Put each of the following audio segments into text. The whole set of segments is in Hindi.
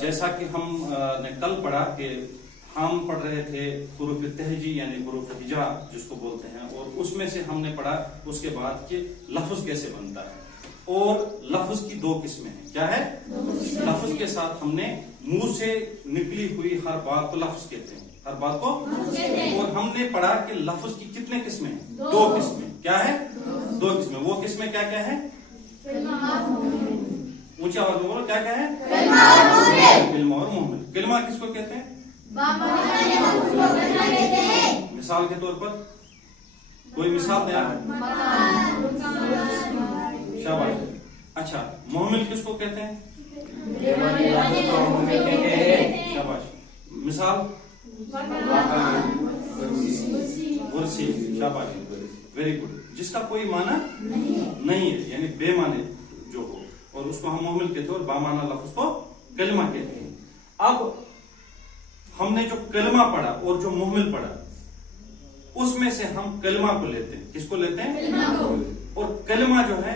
जैसा कि हम ने कल पढ़ा कि हम पढ़ रहे थे हुरूफ तहजी यानी हुरूफ हिजा जिसको बोलते हैं, और उसमें से हमने पढ़ा उसके बाद कि लफ्ज कैसे बनता है। और लफ्ज की दो किस्में हैं। क्या है? लफ्ज के साथ हमने मुंह से निकली हुई हर बात को लफ्ज कहते हैं, हर बात को। और हमने पढ़ा कि लफ्ज की कितने किस्में हैं? दो किस्में। क्या है? दो किस्में। वो किस्में क्या क्या है? ऊंचा आवाज में बोलो, क्या क्या है? कलमा और मुहम्मल। कलमा किसको कहते हैं? मिसाल के तौर पर कोई मिसाल दे आप। शाबाश। अच्छा, मुहम्मल किसको कहते हैं? शाबाश। मिसाल कुर्सी। शाबाश, वेरी गुड। जिसका कोई माना नहीं है, यानी बेमाने जो हो, और उसको हम मुहम्मल कहते हैं, और बामाना लफ्ज को कलमा कहते हैं। अब हमने जो कलमा पढ़ा और जो मुहम्मल पढ़ा, उसमें से हम कलमा को लेते हैं। किसको लेते हैं? कलमा को। और कलमा जो है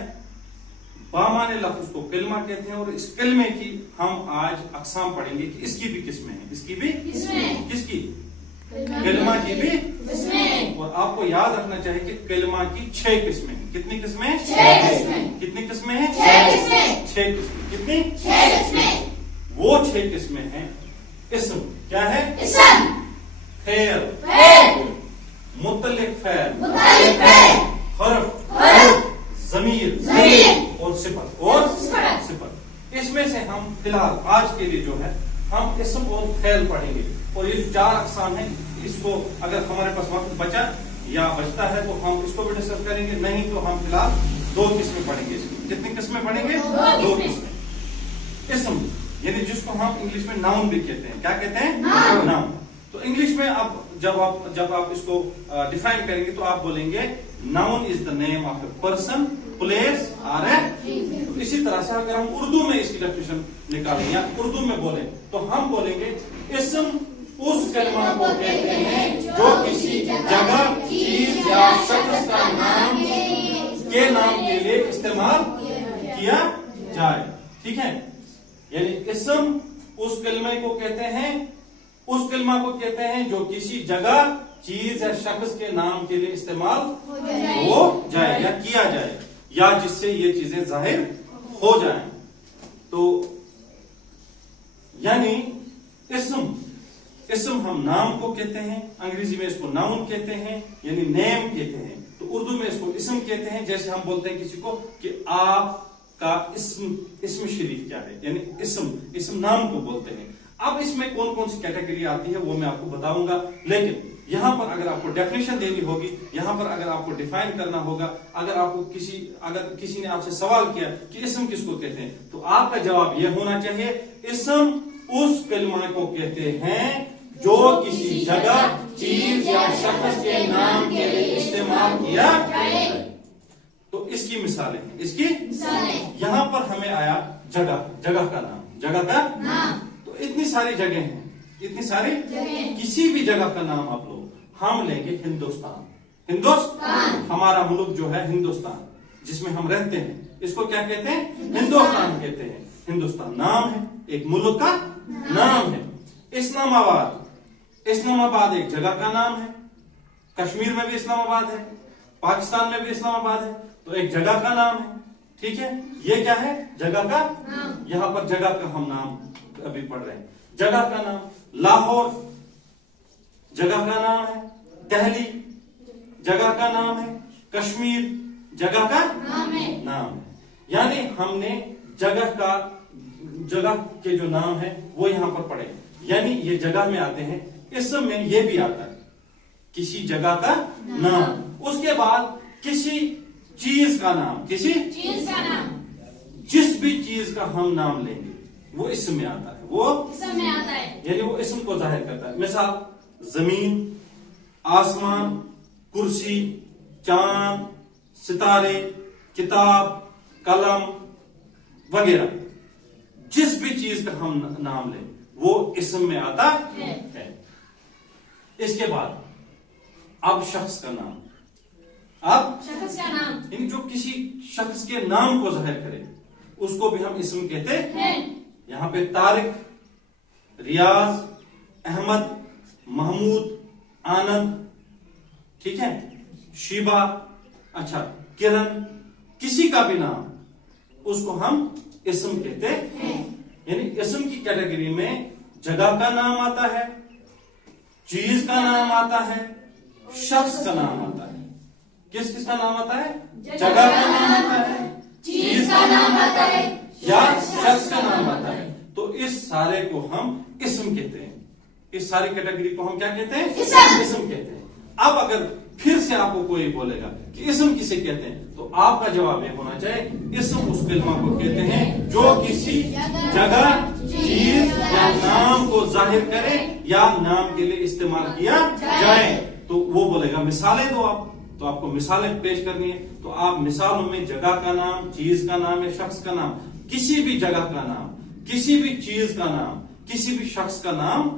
बामाने लफ्ज को कलमा कहते हैं। और इस कलमे की हम आज अकसाम पढ़ेंगे कि इसकी भी किस्में हैं। इसकी भी किसकी? कलमा की भी। और आपको याद रखना चाहिए कि कलमा की 6 किस्में हैं। कितनी किस्में? 6 किस्में। कितनी किस्में हैं? 6 किस्में। 6 किस्में। कितनी? 6 किस्में। वो 6 किस्में हैं। इस्म। क्या है? इस्म। फेल। मुतल्लिक फेल। हर्फ। ज़मीर और सिफत। इसमें से हम फिलहाल आज के लिए जो है हम इस्म और फेल पढ़ेंगे। और ये 4 अक़साम हैं। इसको अगर हमारे पास वक्त बचा या बचता है तो हम इसको भी डिस्कस करेंगे, नहीं तो हम फिलहाल 2 किस्में पढ़ेंगे इसकी। कितनी किस्में पढ़ेंगे? 2 किस्में। इस्म यानी जिसको हम इंग्लिश में नाउन भी कहते हैं। क्या कहते हैं? नाउन। तो इंग्लिश में अब जब आप इसको डिफाइन करेंगे तो आप बोलेंगे noun is the name of a person, place और ए। तो इसी तरह से अगर हम उर्दू में इसकी डेफिनेशन निकालें या उर्दू में बोले तो हम बोलेंगे इस्म उस कलमा को कहते हैं जो किसी जगह, चीज या शख्स का नाम के नाम के लिए इस्तेमाल किया जाए। ठीक है? यानी इस्म उस कलमे को कहते हैं, उस कलमा को कहते हैं जो किसी जगह, चीज या शख्स के नाम के लिए इस्तेमाल हो जाए या किया जाए, या जिससे ये चीजें जाहिर हो जाएं। तो यानी इस्म हम नाम को कहते हैं, अंग्रेजी में इसको नाउन कहते हैं यानी नेम कहते हैं। तो उर्दू में इसको इस्म कहते हैं। जैसे हम बोलते हैं किसी को कि आपका इस्म शरीफ क्या है, यानी इस्म नाम को बोलते हैं। अब इसमें कौन कौन सी कैटेगरी आती है वो मैं आपको बताऊंगा, लेकिन यहां पर अगर आपको डेफिनेशन देनी होगी, यहां पर अगर आपको डिफाइन करना होगा, अगर किसी ने आपसे सवाल किया कि इस्म किसको कहते हैं, तो आपका जवाब यह होना चाहिए इस्म उस कलमा को कहते हैं जो किसी जगह, चीज या शख्स के नाम के लिए इस्तेमाल किया जाए। तो इसकी मिसालें हैं। इसकी यहां पर हमें आया जगह का नाम। तो इतनी सारी जगह हैं, इतनी सारी किसी भी जगह का नाम आप लो। हम लेंगे हिंदुस्तान। हमारा मुल्क जो है हिंदुस्तान, जिसमें हम रहते हैं, इसको क्या कहते हैं? हिंदुस्तान कहते हैं। हिंदुस्तान नाम है, एक मुल्क का नाम है। इस्लामाबाद एक जगह का नाम है। कश्मीर में भी इस्लामाबाद है, पाकिस्तान में भी इस्लामाबाद है, तो एक जगह का नाम है। ठीक है? ये क्या है? जगह का नाम। यहां पर जगह का हम नाम अभी पढ़ रहे हैं। जगह का नाम लाहौर जगह का नाम है, दिल्ली जगह का नाम है, कश्मीर जगह का नाम है। यानी हमने जगह के जो नाम है वो यहां पर पढ़े, यानी ये जगह में आते हैं। इस्म में ये भी आता है किसी जगह का नाम। उसके बाद किसी चीज का नाम, जिस भी चीज का हम नाम लेंगे वो इस्म में आता है। यानी वो इस्म को जाहिर करता है। मिसाल जमीन, आसमान, कुर्सी, चांद, सितारे, किताब, कलम वगैरह, जिस भी चीज का हम नाम लें वो इस्म में आता है। इसके बाद अब शख्स का नाम, यानी जो किसी शख्स के नाम को जाहिर करे उसको भी हम इस्म कहते हैं। यहाँ पे तारिक रियाज, अहमद, महमूद, आनंद, ठीक है, शिबा, अच्छा, किरण, किसी का भी नाम, उसको हम इस्म कहते हैं। यानी इस्म की कैटेगरी में जगह का नाम आता है, चीज का नाम आता है, शख्स का नाम आता है। किस किस का नाम आता है? जगह का नाम आता है, चीज का नाम आता है, या शख्स का नाम आता है। तो इस सारे को हम इस्म कहते हैं। इस सारी कैटेगरी को हम क्या कहते हैं? इस्म कहते हैं। अब अगर फिर से आपको कोई बोलेगा कि इस्म किसे कहते हैं, तो आपका जवाब ये होना चाहिए, इस्म उस कलिमा को कहते हैं जो किसी जगह, चीज या नाम को जाहिर करे या नाम के लिए इस्तेमाल किया जाए। तो वो बोलेगा मिसालें दो आप, तो आपको मिसालें पेश करनी है। तो आप मिसालों में जगह का नाम, चीज का नाम या शख्स का नाम, किसी भी जगह का नाम, किसी भी चीज का नाम, किसी भी शख्स का नाम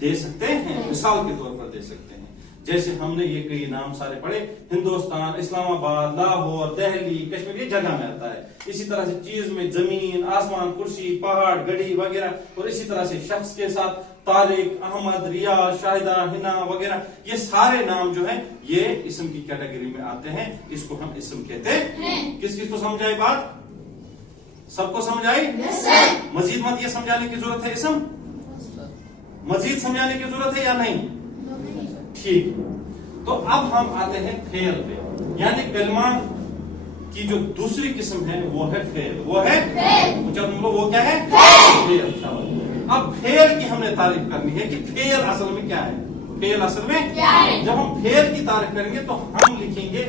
दे सकते हैं, मिसाल के तौर पर दे सकते हैं। जैसे हमने ये कई नाम सारे पढ़े, हिंदुस्तान, इस्लामाबाद, लाहौर, दिल्ली, कश्मीर, ये जगह में आता है। इसी तरह से चीज में जमीन, आसमान, कुर्सी, पहाड़, घड़ी वगैरह, और इसी तरह से शख्स के साथ तारिक, अहमद, रियाज, शाहिदा, हिना वगैरह, ये सारे नाम जो हैं ये इस्म की कैटेगरी में आते हैं। इसको हम इस्म कहते हैं। किस किस को समझाई बात? सबको समझ आई? मजीद मत ये समझाने की जरूरत है, इस्म मजीद समझाने की जरूरत है या नहीं? ठीक। तो अब हम आते हैं फेल पे, यानी कलमा की जो दूसरी किस्म है वो है फेल। वो है वो क्या है? फेल। अब फेल की हमने तारीफ करनी है कि फेल असल में क्या है। फेल असल में क्या है? जब हम फेल की तारीफ करेंगे तो हम लिखेंगे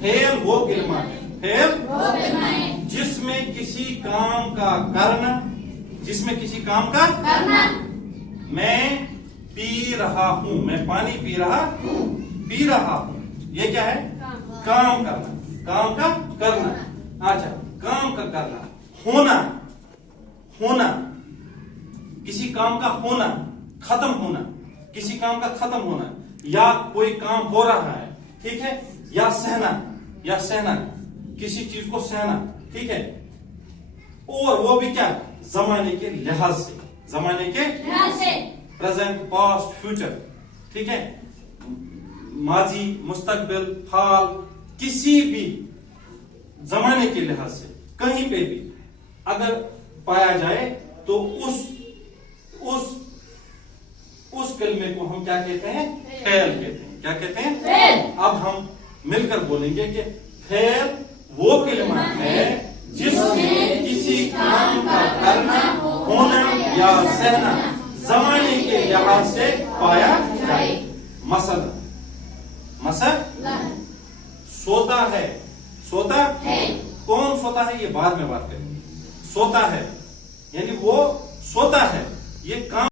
फेल वो कलमा है, फेल वो कलमा है जिसमें किसी काम का करना, जिसमें किसी काम का करना, मैं पी रहा हूं, मैं पानी पी रहा हूं, ये क्या है? काम करना, काम का करना। अच्छा, काम का करना, होना, किसी काम का होना, खत्म होना, किसी काम का खत्म होना, या कोई काम हो रहा है, ठीक है, या सहना, किसी चीज को सहना, ठीक है, और वो भी क्या? जमाने के लिहाज से, प्रेजेंट, पास्ट, फ्यूचर, ठीक है, माजी, मुस्तकबिल, हाल, किसी भी जमाने के लिहाज से कहीं पे भी अगर पाया जाए तो उस कलमे को हम क्या कहते हैं? फेल कहते हैं। क्या कहते हैं? फेल। अब हम मिलकर बोलेंगे कि फेल वो कलमा है जिसमें किसी काम का करना, होना या सहना जमाने के लिहाज से पाया जाए। मसलन सोता है, कौन सोता है ये बाद में बात करेंगे। सोता है यानी वो सोता है, ये काम